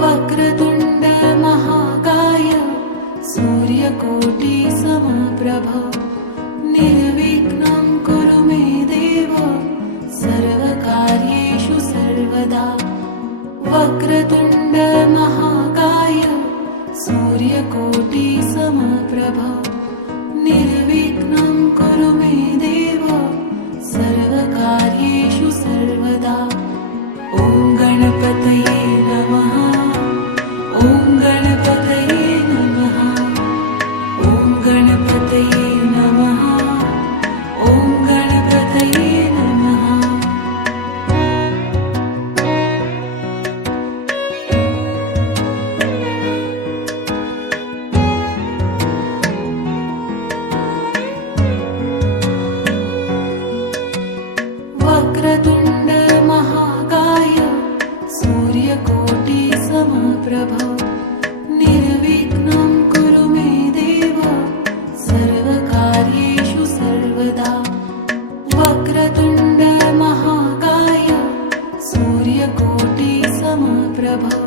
वक्रतुण्ड महाकाय सूर्यकोटि समप्रभ निर्विघ्नं कुरु मे देव सर्वकार्येषु सर्वदा। वक्रतुण्ड महाकाय सूर्यकोटि समप्रभ निर्विघ्नं कुरु मे देव सर्वकार्येषु सर्वदा। ॐ गणपतये नमः। ॐ गणपतये नमः। ॐ गणपतये नमः। ॐ गणपतये नमः। वक्रतुण्ड महाकाय सूर्यकोटि समप्रभ निर्विघ्नं कुरु मे देव सर्वकार्येषु सर्वदा। वक्रतुण्ड महाकाय सूर्यकोटि समप्रभ